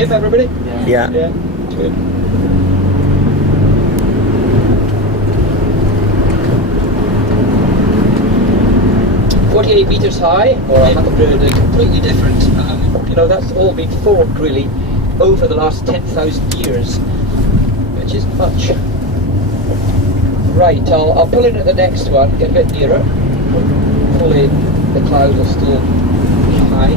him, everybody? Yeah. Yeah. Good. "48 metres high, or 100, completely different. You know, that's all been formed really over the last 10,000 years, which isn't much. Right, I'll pull in at the next one, get a bit nearer. Hopefully the clouds are still high.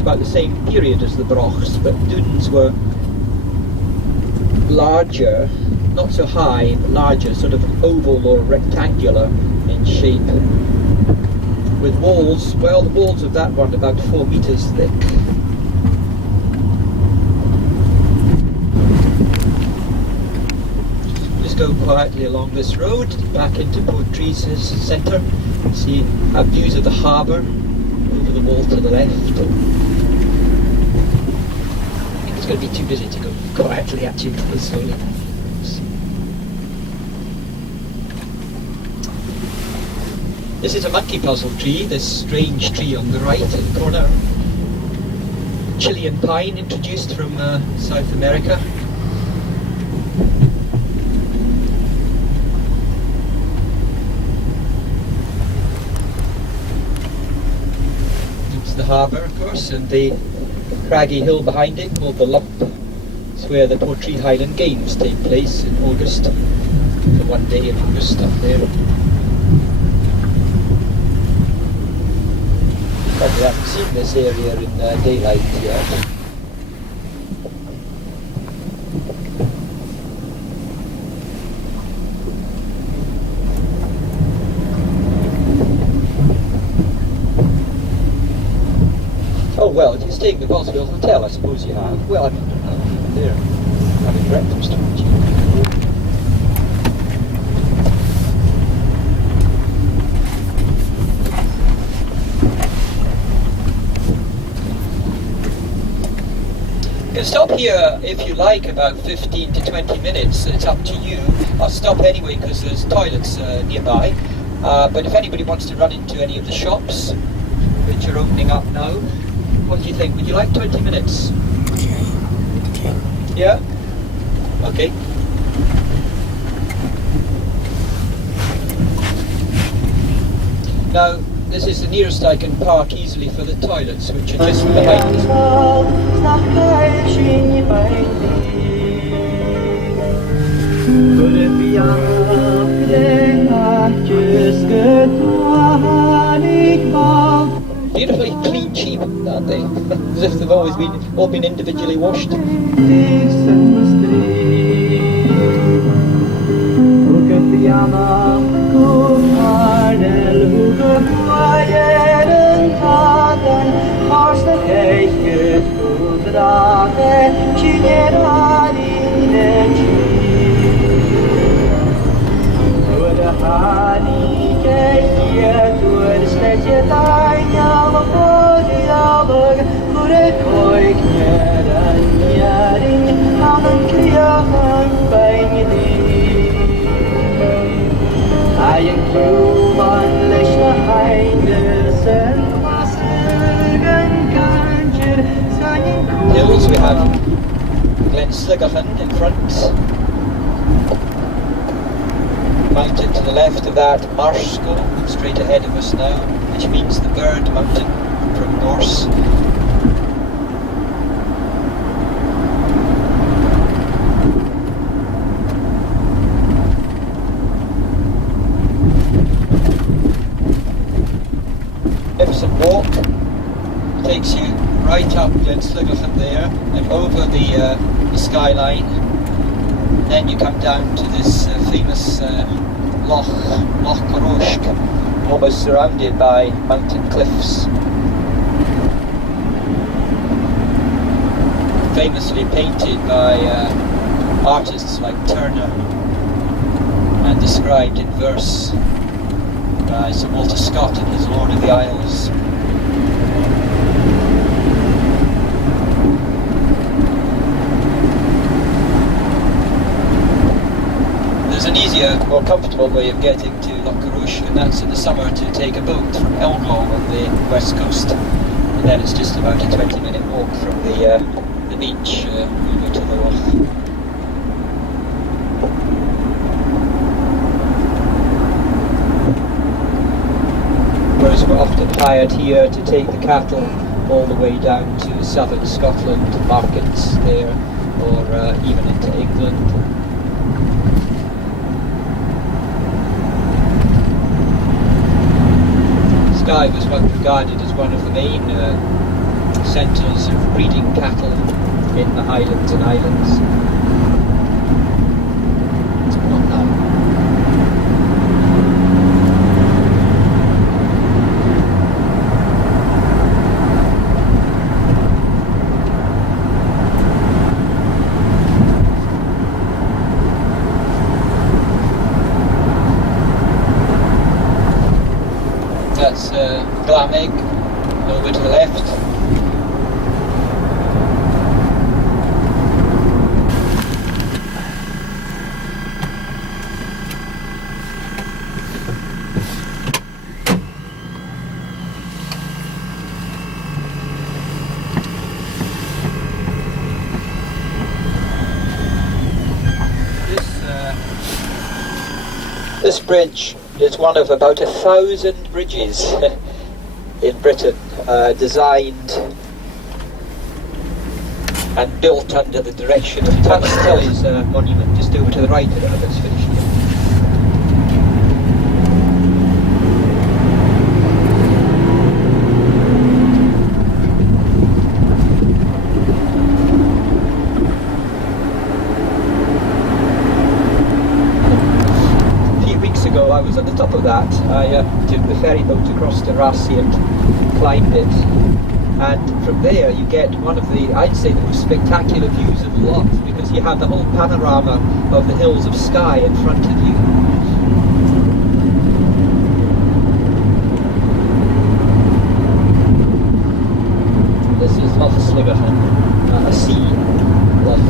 About the same period as the Brochs, but dunes were larger, not so high, but larger, sort of oval or rectangular in shape, with walls. Well, the walls of that one about 4 metres thick. Just go quietly along this road back into Portree's centre. See, have views of the harbour over the wall to the left. It's going to be too busy to go quietly, actually, go slowly. This is a monkey puzzle tree, this strange tree on the right in the corner. Chilean pine, introduced from South America. It's the harbour, of course, and the craggy hill behind it called the Lump. It's where the Portree Highland Games take place in August, the one day in August up there. Probably haven't seen this area in daylight yet. Oh well, if you're staying at the Boswell Hotel, I suppose you have. Well, I mean, there, having breakfast, aren't you? You can stop here if you like about 15 to 20 minutes, it's up to you. I'll stop anyway because there's toilets nearby, but if anybody wants to run into any of the shops, which are opening up now, what do you think? Would you like 20 minutes? Okay. Yeah? Okay. Now, this is the nearest I can park easily for the toilets, which are just behind us. Beautifully clean sheep, aren't they? As if they've always been all been individually washed. Hills, we have Glenslugachan in front. Mountain to the left of that, Marsko, straight ahead of us now, which means the Bird Mountain from Norse. Epsom Walk takes you right up Glenslugachan there and over the skyline. Then you come down to this famous Loch Koroshk, almost surrounded by mountain cliffs. Famously painted by artists like Turner and described in verse by Sir Walter Scott in his Lord of the Isles. There's an easier, more comfortable way of getting to Loch Carrouche, and that's in the summer to take a boat from Elglaw on the west coast, and then it's just about a 20-minute walk from the beach over to the loch. Whereas we're often hired here to take the cattle all the way down to southern Scotland, markets there, or even into England. Skye was once regarded as one of the main centres of breeding cattle in the Highlands and Islands. Not now. That's Glamig, over to the left. This bridge is one of about 1,000 bridges in Britain designed and built under the direction of Tully's monument, just over to the right of it. Let's finish here. I was at the top of that. I took the ferry boat across to Rafferty and climbed it, and from there you get one of the, I'd say, the most spectacular views of the lot, because you have the whole panorama of the hills of Skye in front of you. This is Loch Sligerhan, a sea loch.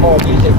More music.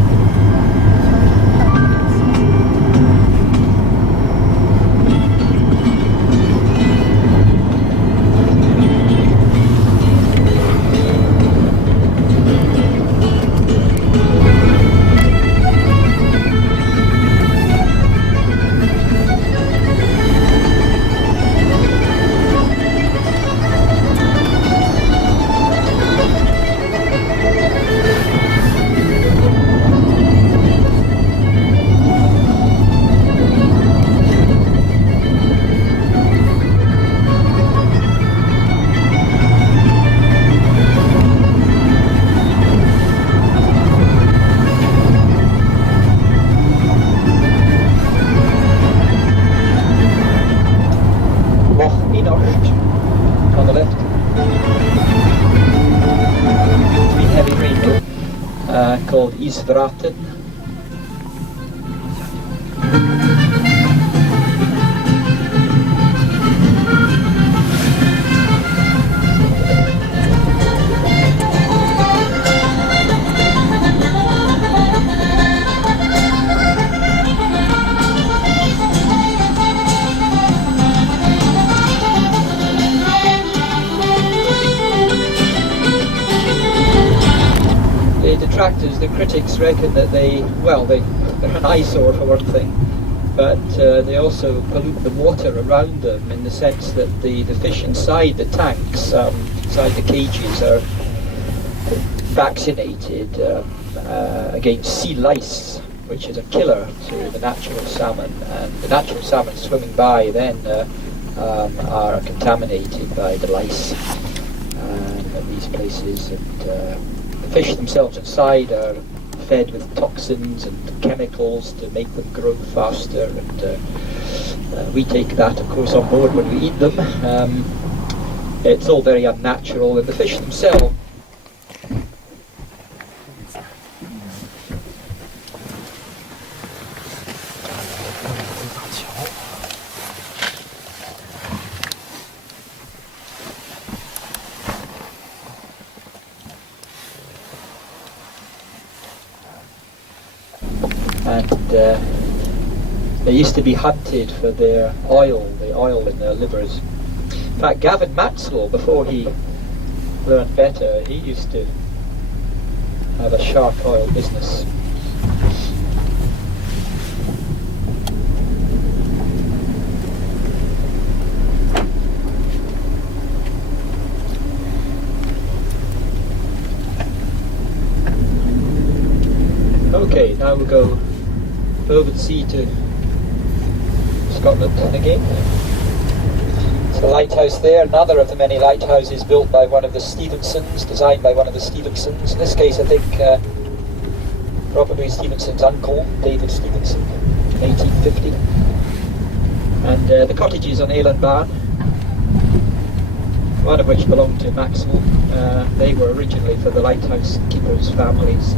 On the left. Between heavy rain, called Isvraten. Detractors, the critics reckon that they're an eyesore for one thing, but they also pollute the water around them, in the sense that the fish inside the tanks, inside the cages, are vaccinated against sea lice, which is a killer to the natural salmon, and the natural salmon swimming by then are contaminated by the lice at these places, and the fish themselves inside are fed with toxins and chemicals to make them grow faster, and we take that, of course, on board when we eat them. It's all very unnatural, and the fish themselves they used to be hunted for their oil, the oil in their livers. In fact, Gavin Maxwell, before he learned better, he used to have a shark oil business. Okay, now we'll go over the sea to Scotland again. It's the lighthouse there, another of the many lighthouses built by one of the Stevensons, designed by one of the Stevensons. In this case, I think probably Stevenson's uncle, David Stevenson, in 1850. And the cottages on Eilean Barn, one of which belonged to Maxwell, they were originally for the lighthouse keepers' families.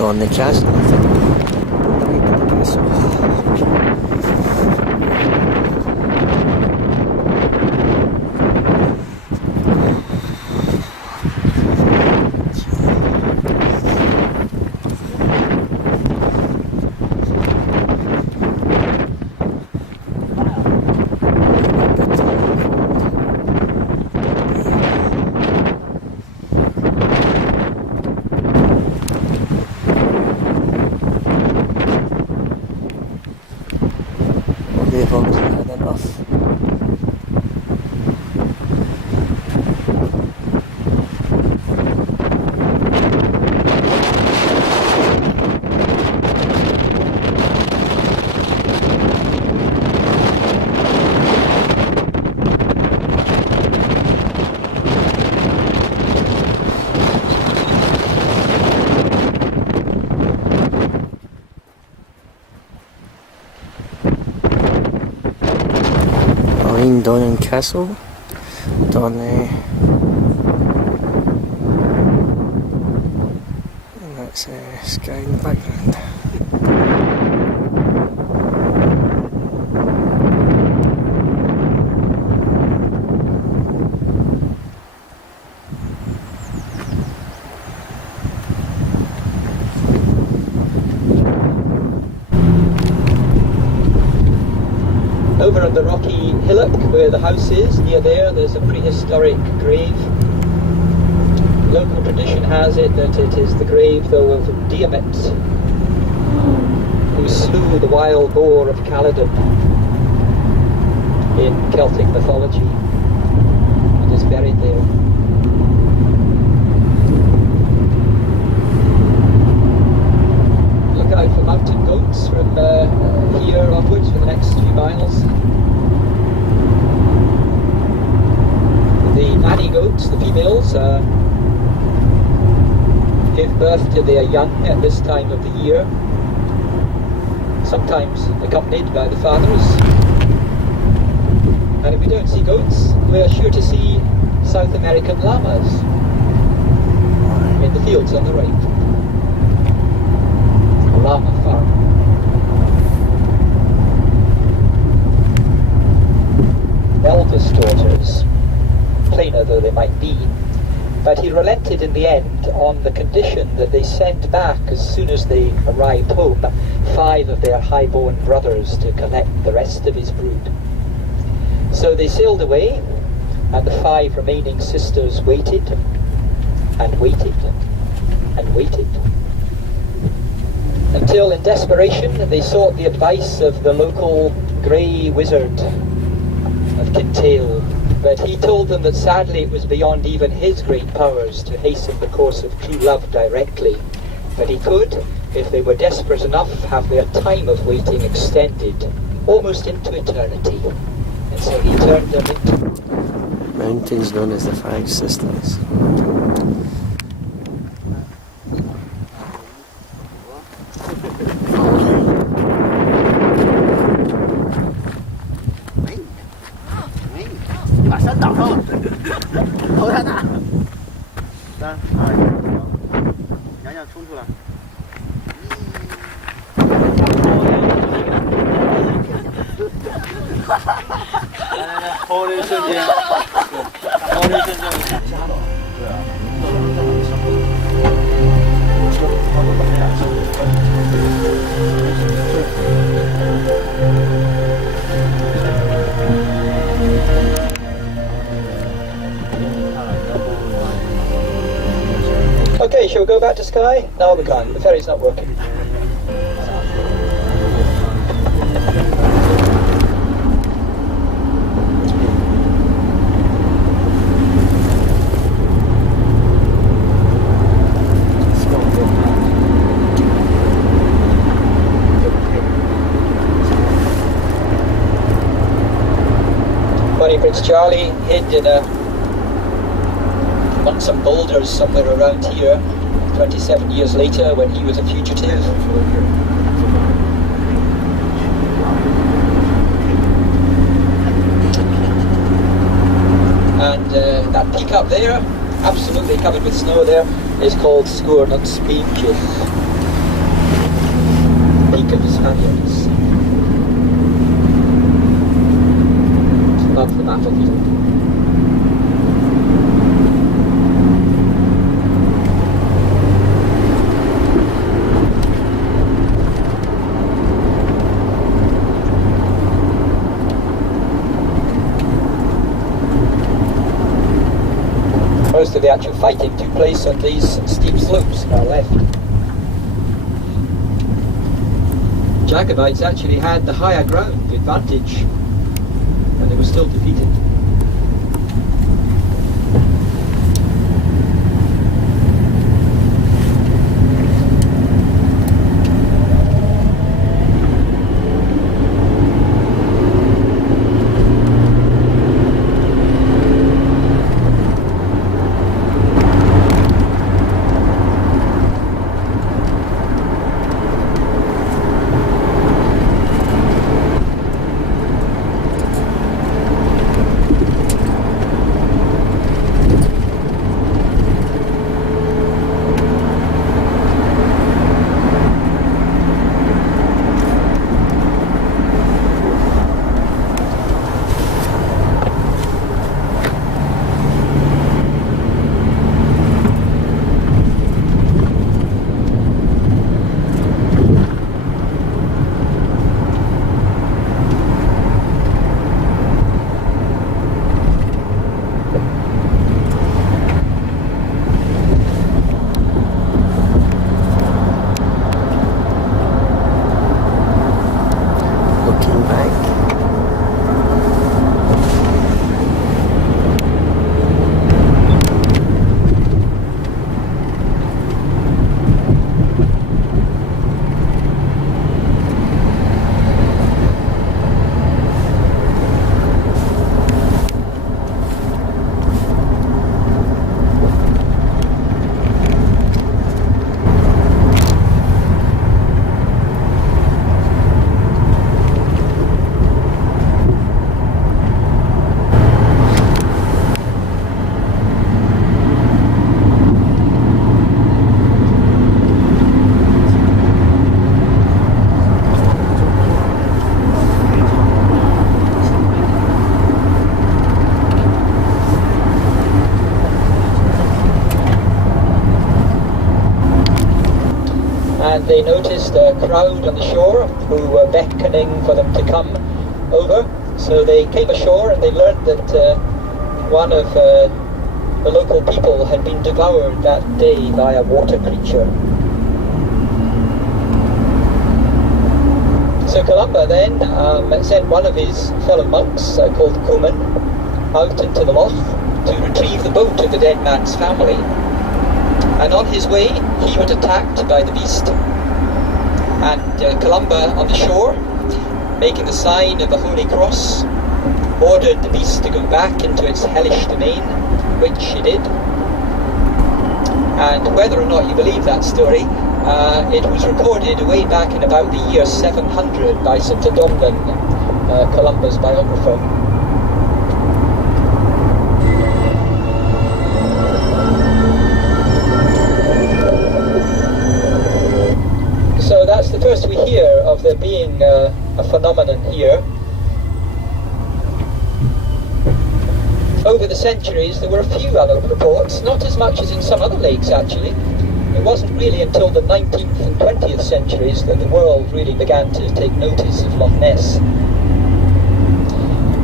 on the castle, I think. The castle. They've obviously had enough. Down in Castle, down there, and that's Skye in the background. Over on the rocky hillock where the house is, near there's a prehistoric grave. Local tradition has it that it is the grave, though, of Diarmait, who slew the wild boar of Caledon in Celtic mythology, and is buried there. Look out for mountain goats from here onwards for the next few miles. The nanny goats, the females, give birth to their young at this time of the year, sometimes accompanied by the fathers. And if we don't see goats, we are sure to see South American llamas in the fields on the right. A llama farm. Eldest daughters, plainer though they might be, but he relented in the end on the condition that they send back, as soon as they arrived home, 5 of their high-born brothers to collect the rest of his brood. So they sailed away, and the 5 remaining sisters waited, and waited, and waited, until in desperation they sought the advice of the local grey wizard of Kintail. But he told them that sadly it was beyond even his great powers to hasten the course of true love directly. But he could, if they were desperate enough, have their time of waiting extended almost into eternity. And so he turned them into mountains known as the 5 Sisters. Okay, shall we go back to Skye? No, we can't. The ferry's not working. Funny, Prince Charlie hid in among some boulders somewhere around here 27 years later when he was a fugitive. And that peak up there, absolutely covered with snow there, is called Sgurn on Speeches. weaker the Spaniards. Love the battlefield. Most of the actual fighting took place on these steep slopes on our left. Jacobites actually had the higher ground advantage, and they were still defeated. And they noticed a crowd on the shore who were beckoning for them to come over. So they came ashore and they learned that one of the local people had been devoured that day by a water creature. So Columba then sent one of his fellow monks, called Cumin, out into the loch to retrieve the boat of the dead man's family. And on his way, he was attacked by the beast. And Columba on the shore, making the sign of the Holy Cross, ordered the beast to go back into its hellish domain, which he did. And whether or not you believe that story, it was recorded way back in about the year 700 by St. Adomnan, Columba's biographer. So that's the first we hear of there being a phenomenon here. Over the centuries there were a few other reports, not as much as in some other lakes actually. It wasn't really until the 19th and 20th centuries that the world really began to take notice of Loch Ness.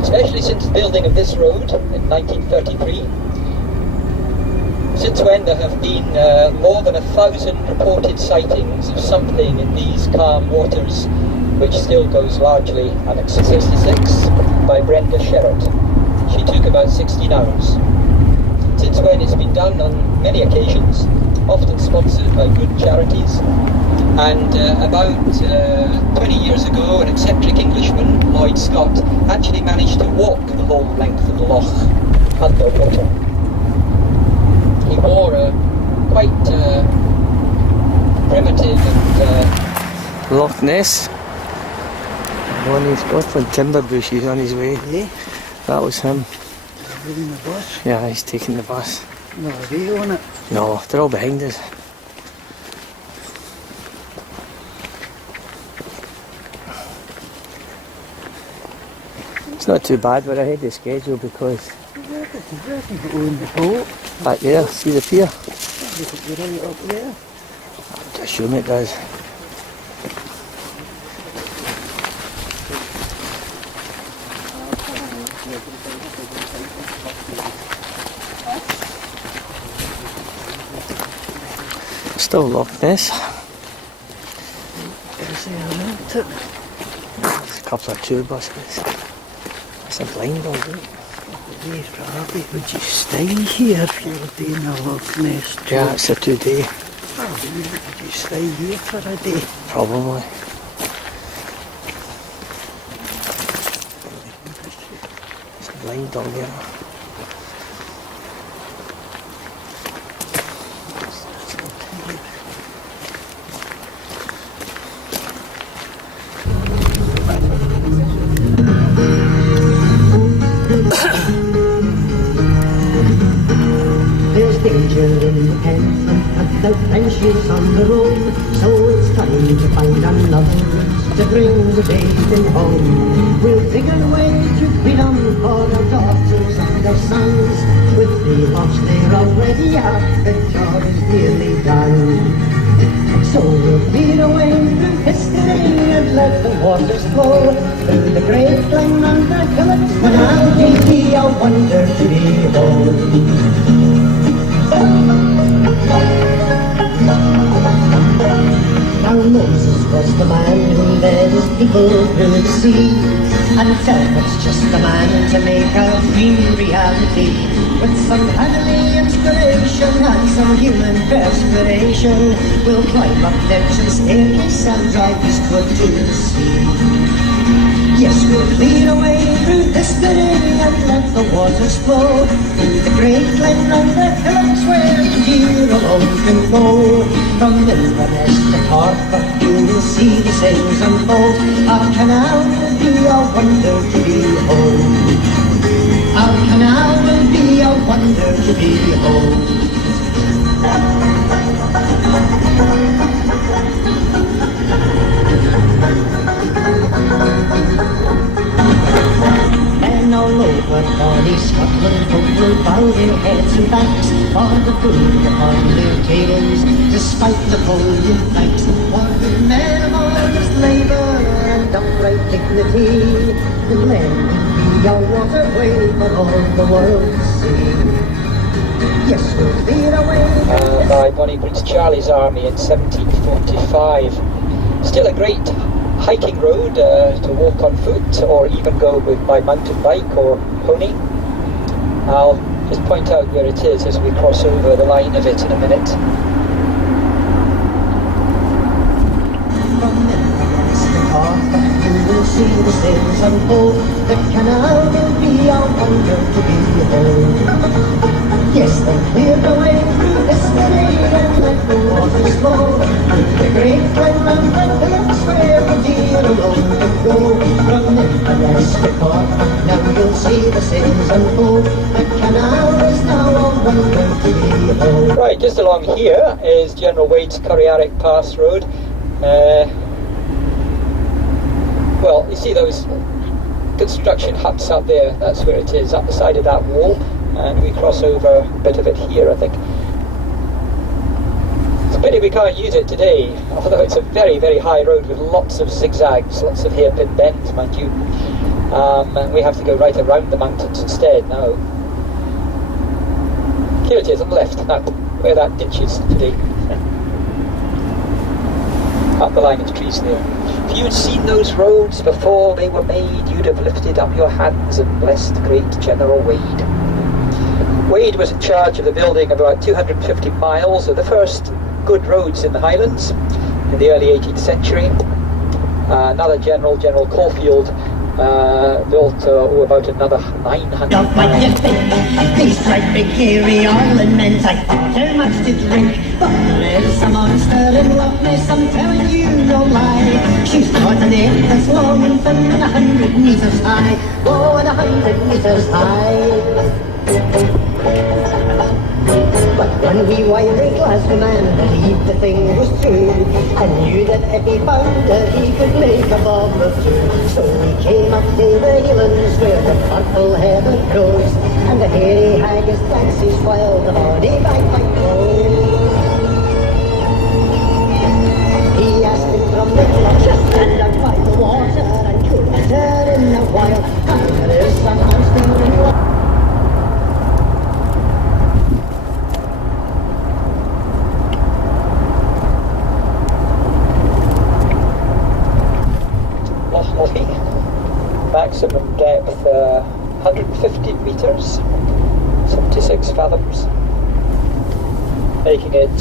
Especially since the building of this road in 1933. Since when there have been more than 1,000 reported sightings of something in these calm waters, which still goes largely unaccessible. 66 by Brenda Sherratt. She took about 16 hours. Since when it's been done on many occasions, often sponsored by good charities. And about 20 years ago, an eccentric Englishman, Lloyd Scott, actually managed to walk the whole length of the loch underwater. He wore a quite primitive and... Loch Ness. One he's got for timber bushes on his way. Yeah. That was him. Reading the bus? Yeah, he's taking the bus. No, are they on it? No, they're all behind us. It's not too bad. We're ahead of schedule because Where do you own the boat? back there, see the pier? You're right up there. I assume it does. Still Loch Ness. Is there around it? There's a couple of tour buses. That's a blind dog, isn't it? Yes, Robbie, would you stay here if you were doing a Loch Ness tour? Yeah, it's a 2-day. Would you stay here for a day? Probably. It's a blind dog here. There's danger in the pen and the friendships on the road, so it's time to find another route to bring the baby home. We'll dig our way to freedom for our daughters and our sons. With the watch they're already out, the job is nearly done. So we'll lead away through history and let the waters flow through the great line and the hillocks, and I'll be a wonder to behold. Now Moses was the man who led his people through the sea, and Philip's just the man to make our dream reality. With some heavenly inspiration and some human perspiration, we'll climb up Neptune's staircase and drive eastward to the sea. Yes, we'll lead away through history and let the waters flow through the great glen and the hillocks where the deer alone can go. From Inverness to Cork, you will see the sails unfold. Our canal will be a wonder to behold. Our canal will be a wonder to behold. Men all over bonny Scotland folk will bow their heads and backs for the food upon their tables, despite the cold impacts. For the men of honest labour and upright dignity, the glen will be a waterway for all the world to see. Yes, we'll lead away By Bonnie Prince Charlie's army in 1745. Still a great hiking road to walk on foot or even go by mountain bike or pony. I'll just point out where it is as we cross over the line of it in a minute. from Inverness to Cork, you will see the sails unfold. The canal will be a wonder to behold. Yes, they'll clear the way through history and let the waters flow through the great glen and the hillocks where the deer alone can go. From Inverness to Cork, now you'll see the sails unfold. The canal is now a wonder to behold. Right, just along here is General Wade's Corriaric Pass Road. Well, you see those construction huts up there, that's where it is, up the side of that wall, and we cross over a bit of it here, I think. It's a pity we can't use it today, although it's a very, very high road with lots of zigzags, lots of hairpin bends, mind you. And we have to go right around the mountains instead now. Here it is on the left, now, where that ditch is today. Up the line of trees there. If you'd seen those roads before they were made, you'd have lifted up your hands and blessed great General Wade. Wade was in charge of the building of about 250 miles of the first good roads in the Highlands in the early 18th century. Another general, General Caulfield, built about another 900 Don't like to think, these great big hairy island men, I thought too much to drink. But there is a monster in Loch Ness, I'm telling you no lie. She's got an neck that's long and thin and 100 metres high. Oh, and 100 metres high. But One wee wiry Glasgow man believed the thing was true, and knew that if he found her he could make a bob or two. So he came up to the highlands where the purple heather grows, and the hairy haggis dances while the bonny bagpipe blows. He asked him from the clock, stand out by the water and cool her in a while, and there is some Amsterdam in water. Maximum depth 150 metres, 76 fathoms, making it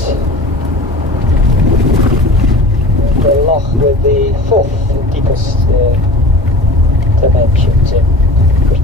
the loch with the fourth deepest dimensions in Britain.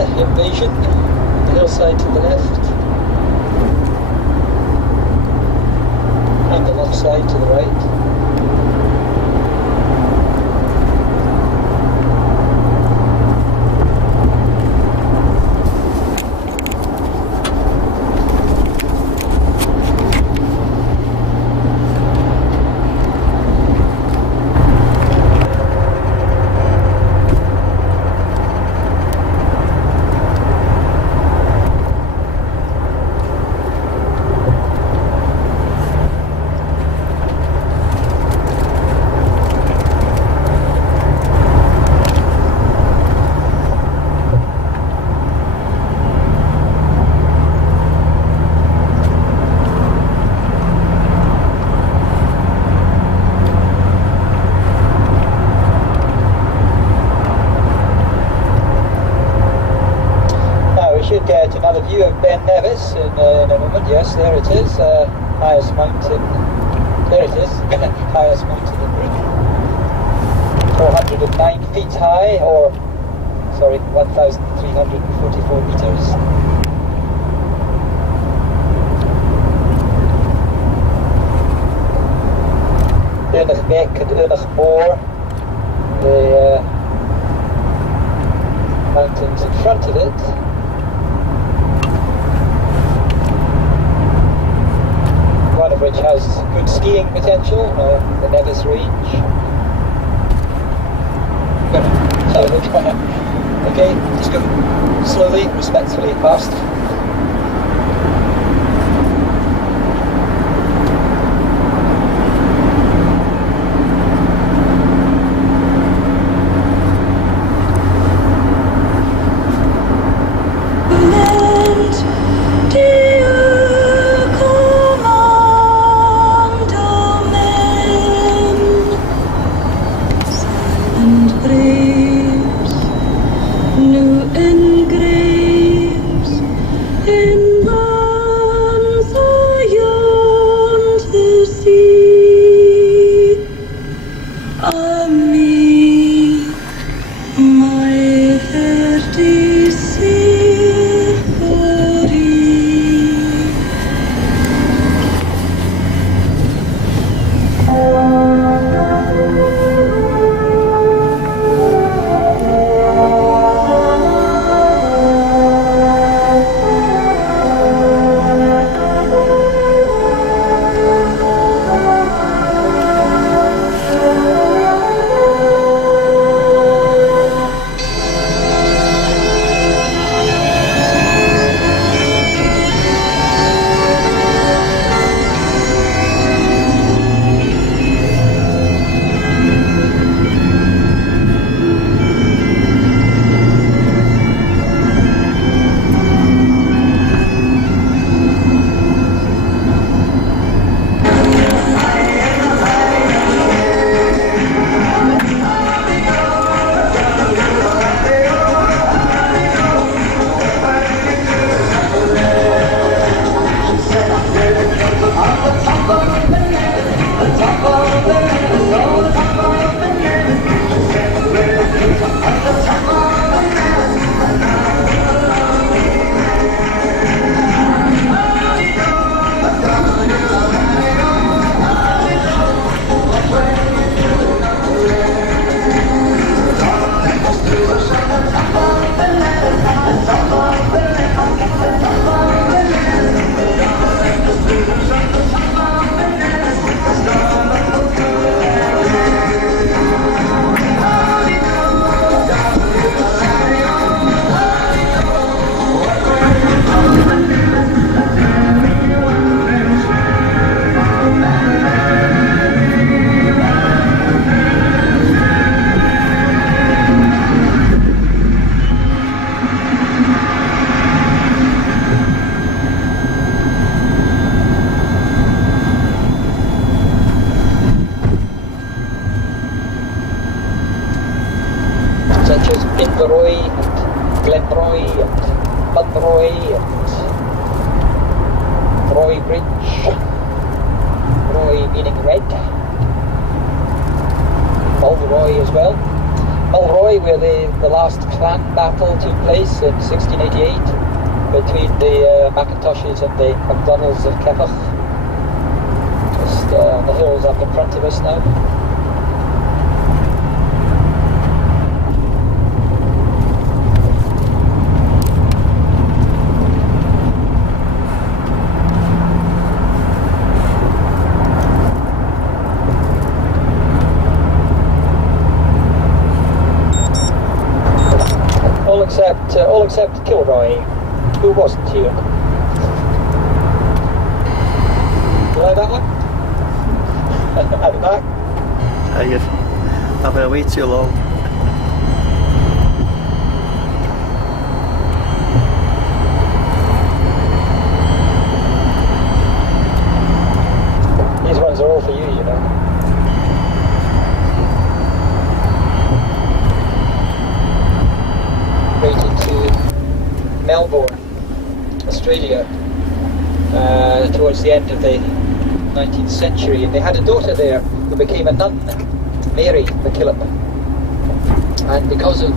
Invasion, the hillside to the left, and the loch side to the right. Get another view of Ben Nevis in a moment. Yes, there it is, highest mountain. There it is, highest mountain in Britain. 409 feet high, or sorry, 1,344 metres. Ynach Beck and Ynach Moor, the mountains in front of it. One of which has good skiing potential, the Nevis Range. Okay, just go slowly, respectfully past. New engraved Roy and Roy Bridge. Roy meaning red. Mulroy as well. Mulroy, where the last clan battle took place in 1688 between the Macintoshes and the MacDonalds of Keppoch. Just on the hills up in front of us now. All except Kilroy, who wasn't here. You like that one? At the back? I've been way too long. These ones are all for you, you know. Melbourne, Australia, towards the end of the 19th century, and they had a daughter there who became a nun, Mary MacKillop. And because of,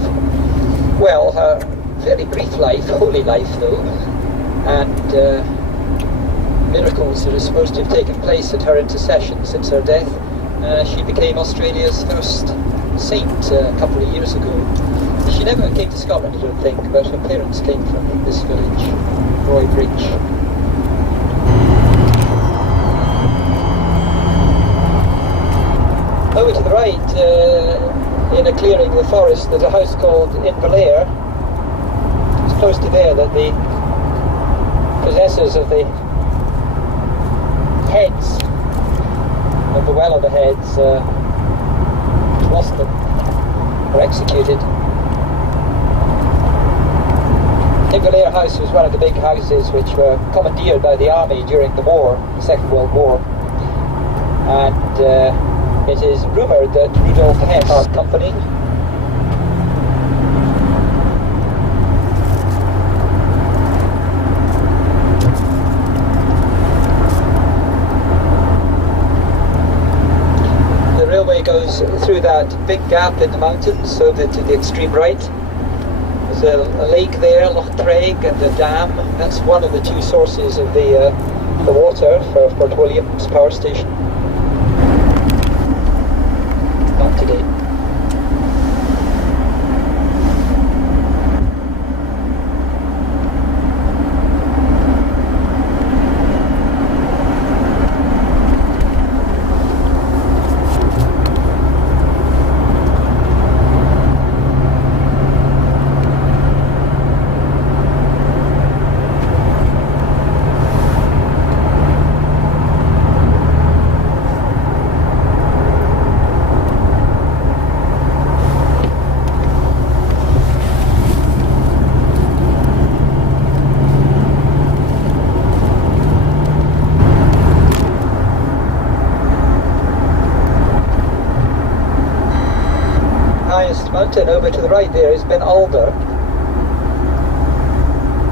well, her very brief life, holy life though, and miracles that are supposed to have taken place at her intercession since her death, she became Australia's first saint a couple of years ago. She never came to Scotland, I don't think, but her parents came from this village, Roy Bridge. Over to the right, in a clearing in the forest, there's a house called Inverlair. It's close to there that the possessors of the heads, of the Well of the Heads, lost them, were executed. Inverlair House was one of the big houses which were commandeered by the army during the war, the Second World War. And it is rumoured that Rudolf Hess Company the railway goes through that big gap in the mountains, so that to the extreme right. There's a lake there, Loch Craig, and a dam. That's one of the two sources of the water for Fort William's power station. Not today. Mountain over to the right there is Ben Alder.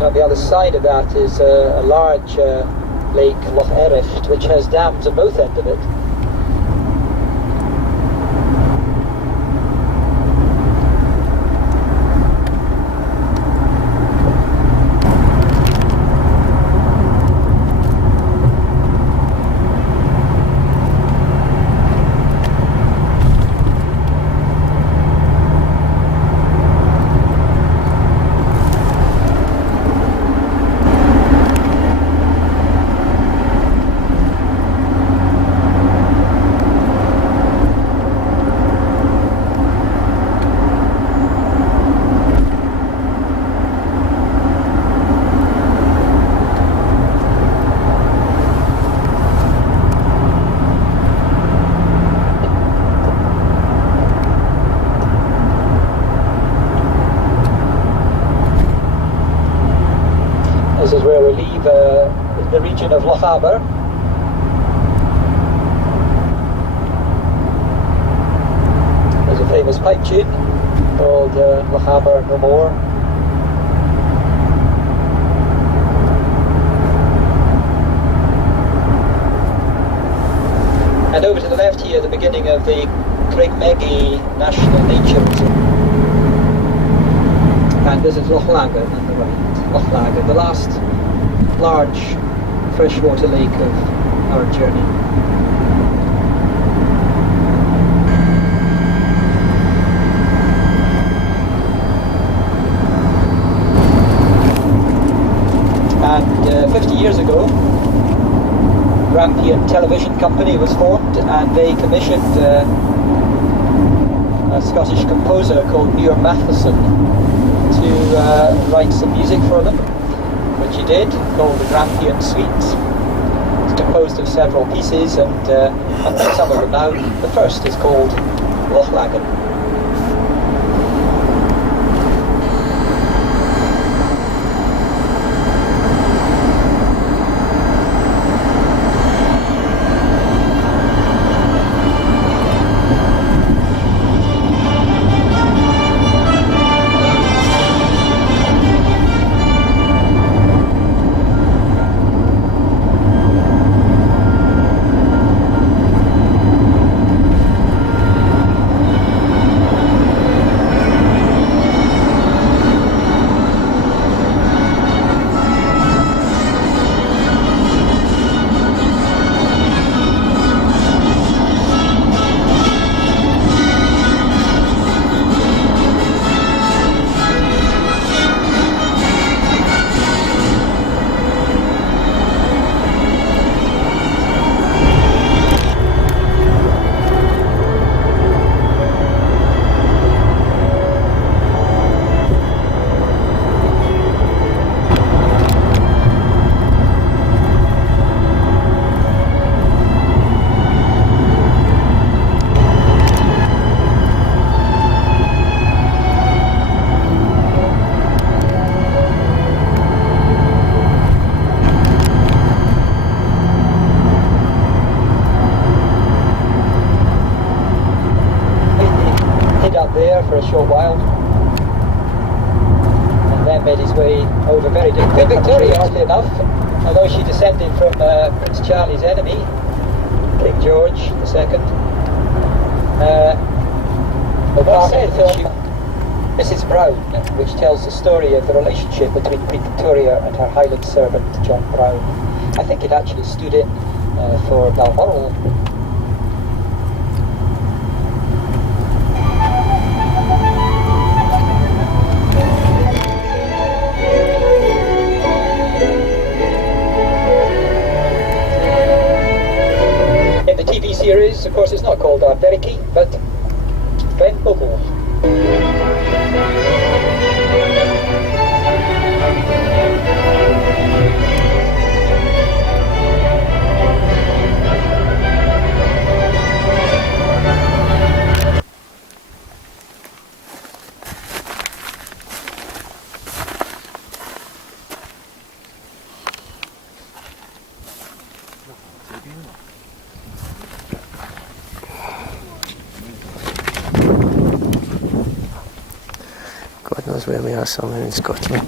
On the other side of that is a large lake, Loch Ericht, which has dams on both ends of it. This is where we leave the region of Loch Aber. There's a famous pipe tune called Loch Aber No More. beginning of the Craigmeggy National Nature Reserve. And this is Loch Laggan on the right. Loch Laggan, the last large freshwater lake of our journey. And 50 years ago, Grampian Television Company was formed, and they commissioned a Scottish composer called Muir Matheson to write some music for them, which he did, called the Grampian Suite. It's composed of several pieces, and I'll play some of them now. The first is called Loch Laggan. For a short while, and then made his way over very difficult Victoria, oddly enough, although she descended from Prince Charlie's enemy, King George II. The part of the film, Mrs. Brown, which tells the story of the relationship between Queen Victoria and her Highland servant John Brown. I think it actually stood in for Balmoral. Series, of course, it's not called Rafferty, but Glen Bogle. God knows where we are, somewhere in Scotland.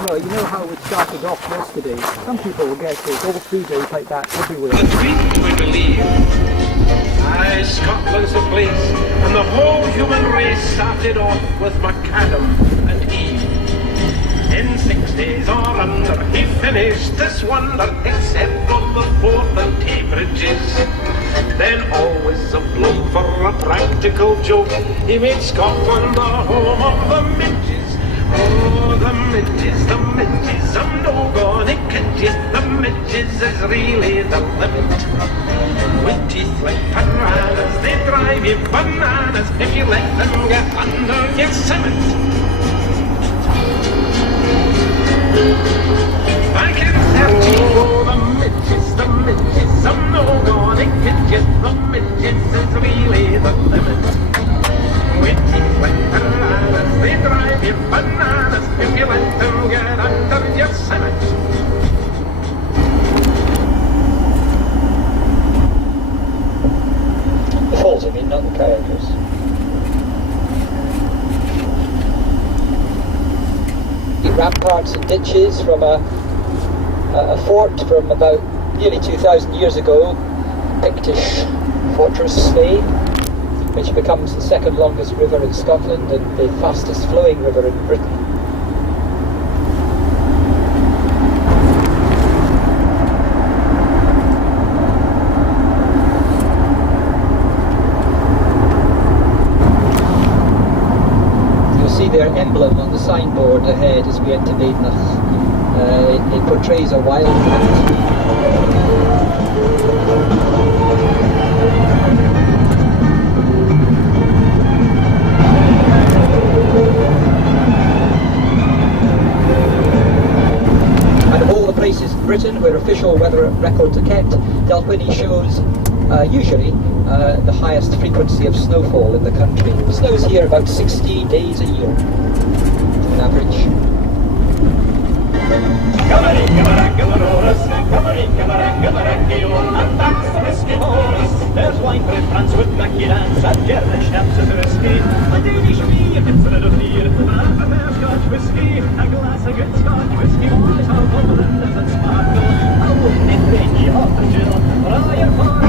Well, you know how it started off yesterday. Some people will get it all 3 days like that everywhere. A dream, we believe. Aye, Scotland's the place, and the whole human race started off with Macadam and Eve. In 6 days or under, he finished this wonder, except on the Forth and Tay bridges. Then, always a bloke for a practical joke, he made Scotland the home of the midges. Oh, the midges, I'm no gonna kid you. The midges is really the limit. With teeth like piranhas, they drive you bananas if you let them get under your cement. Back in 13, oh, the midges, I'm no gonna kid you. The midges is really the limit. With teeth like piranhas, they drive you bananas if you let them get under your cement. The falls, I mean, not the kayakers. ramparts and ditches from a fort from about nearly 2,000 years ago, Pictish fortress Skye, which becomes the second longest river in Scotland and the fastest flowing river in Britain. Their emblem on the signboard ahead as we enter Badenoch. It portrays a wild cat. And of all the places in Britain where official weather records are kept, Dalwhinnie shows usually the highest frequency of snowfall in the country. It snows here about 60 days a year, on average. There's wine for France with Mackie dance, and German schnapps and whiskey, a Danish beer, a consider of beer, a fair Scotch whiskey, a glass of good Scotch whiskey, always how golden does it sparkle, a wounded baby hot and chill, Royal Park,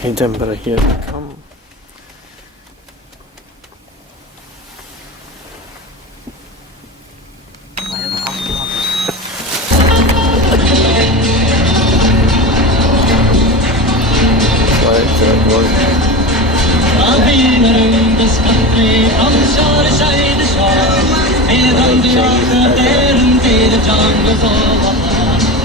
Edinburgh, here they come. I've been around this country from shore to side to shore. Here from the water there and to the jungles all along.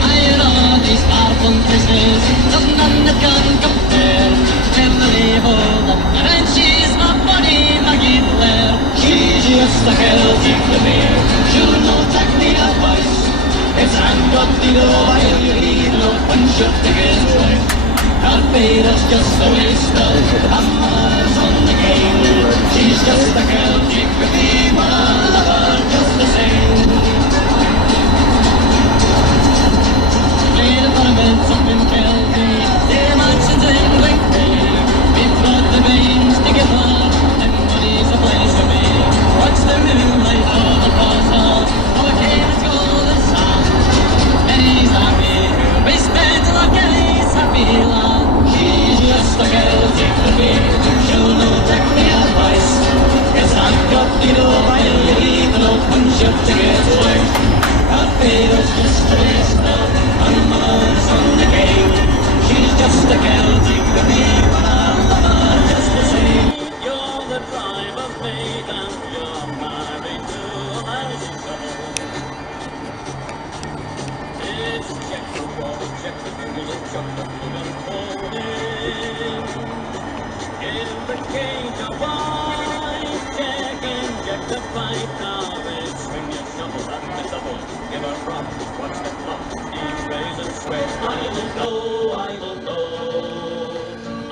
I know these far places, there's none that can compare. Till the level of her and she's my buddy, Maggie Blair. She's just a Celtic the mare, she'll not take the advice. It's hand up the door while you hear no punch up the game's wife. Her father's just a waster, and mother's on the game. She's just a Celtic with me, but I love her just the same. Played the tournaments up in Kells. In the cage of wine, Jack and Jack the fight now. Swing your shovel at the double, give a rock, watch the clock, each raise and sweat. I will go, I will go,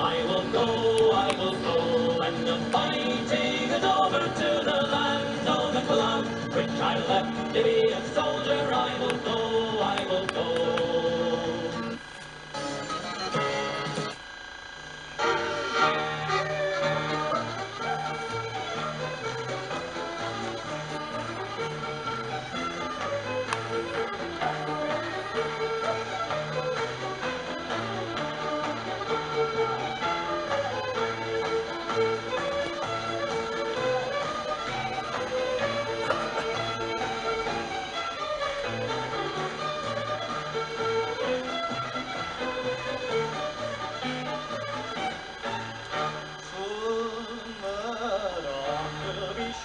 I will go, I will go, and the fighting is over to the land of the cloud, which I left to be a soldier. I will go, I will go.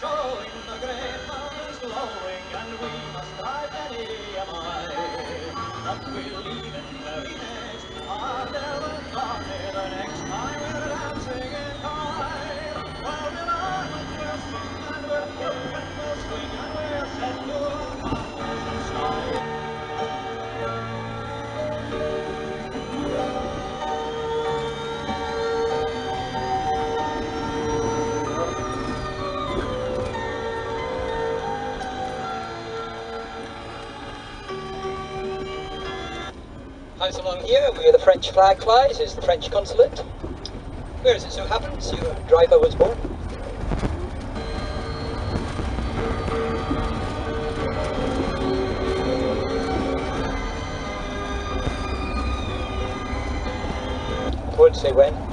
Showing the great mountains glowing, and we must ride many a mile. But we'll leave in very next, our never thought the next time we're dancing in time. Well, we'll arm and we'll sing, and we'll kick and we'll swing, and we'll set to our partners in Skye. How's along here? Where the French flag flies is the French consulate. Where as it so happens, your driver was born. I won't say when.